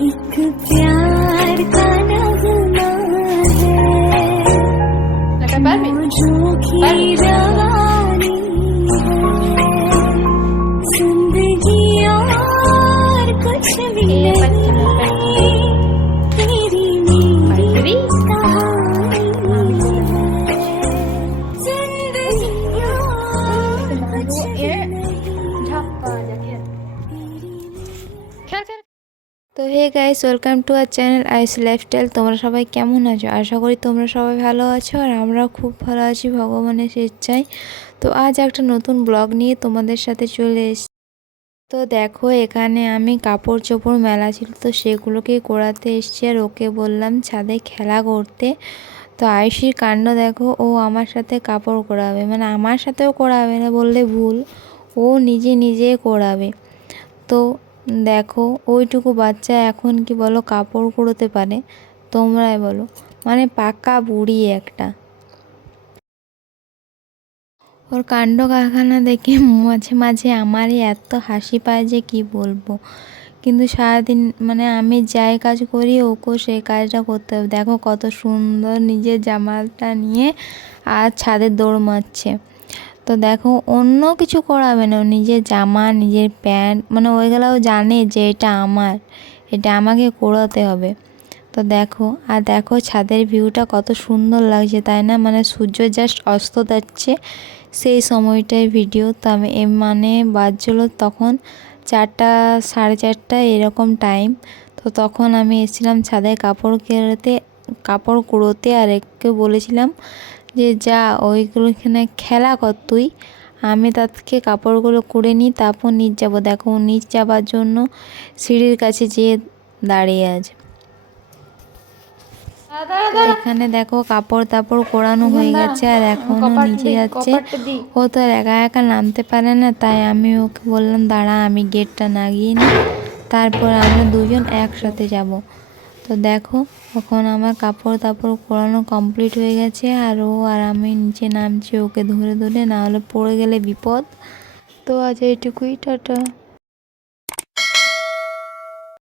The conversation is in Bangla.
एक प्यार का नगमा है। जो की रवानी है। ज़िंदगी और कुछ भी तेरी मेरी ज़िंदगी और कुछ भी তো hey guys welcome to our channel ice lifestyle তোমরা সবাই কেমন আছো? আশা করি তোমরা সবাই ভালো আছো আর আমরাও খুব ভালো আছি ভগবানের স্বেচ্ছায়। তো আজ একটা নতুন ব্লগ নিয়ে তোমাদের সাথে চলে এসেছি। তো দেখো, এখানে আমি কাপড় চোপড় মেলা ছিল, তো সেগুলোকে করাতে এসেছি আর ওকে বললাম, ছাদে খেলা করতে। তো আয়ুষির কাণ্ড দেখো, ও আমার সাথে কাপড় করাবে মানে আমার সাথেও করাবে না বললে ভুল, ও নিজে নিজে করাবে তো দেখো, ওইটুকু বাচ্চা এখন কি বলো কাপড় কুড়োতে পারে? তোমরাই বলো। মানে পাকা বুড়ি একটা। ওর কাণ্ড কারখানা দেখে মাঝে মাঝে আমারই এত হাসি পায় যে কি বলব। কিন্তু সারাদিন মানে আমি যাই কাজ করি, ওকেও সেই কাজটা করতে হবে। দেখো কত সুন্দর নিজের জামাটা নিয়ে আর ছাদে দৌড় মারছে। তো দেখো, অন্য কিছু করাবে না। নিজের জামা, নিজের প্যান্ট মানে ওইগুলোও জানে যে এটা আমার, এটা আমাকে করাতে হবে। তো দেখো, আর দেখো ছাদের ভিউটা কত সুন্দর লাগছে, তাই না? মানে সূর্য জাস্ট অস্ত যাচ্ছে সেই সময়টায় ভিডিও তো আমি মানে বাজছিল তখন চারটা, সাড়ে চারটা এরকম টাইম তো তখন আমি এসেছিলাম ছাদে কাপড় কেড়েতে, কাপড় কুড়োতে, আর একে বলেছিলাম যে যা ওইগুলো এখানে খেলা কর তুই। আমি তাকে কাপড়গুলো কুড়ে নিই তারপর নিচ যাব। দেখো নিচ যাবার জন্য সিঁড়ির কাছে যেয়ে দাঁড়িয়ে আছে। এখানে দেখো কাপড় তাপড় কোড়ানো হয়ে গেছে আর এখনও নিচে যাচ্ছে। ও তো আর একা একা নামতে পারে না তাই আমি ওকে বললাম দাঁড়া আমি গেটটা নাগিয়ে নিই। তারপর আমরা দুজন একসাথে যাব। তো দেখো, এখন আমার কাপড় তাপড় কোড়ানো কমপ্লিট হয়ে গেছে, আর ও আর আমি নিচে নামছি, ওকে ধরে ধরে, না হলে পড়ে গেলে বিপদ। তো আজ এইটুকুই, টাটা।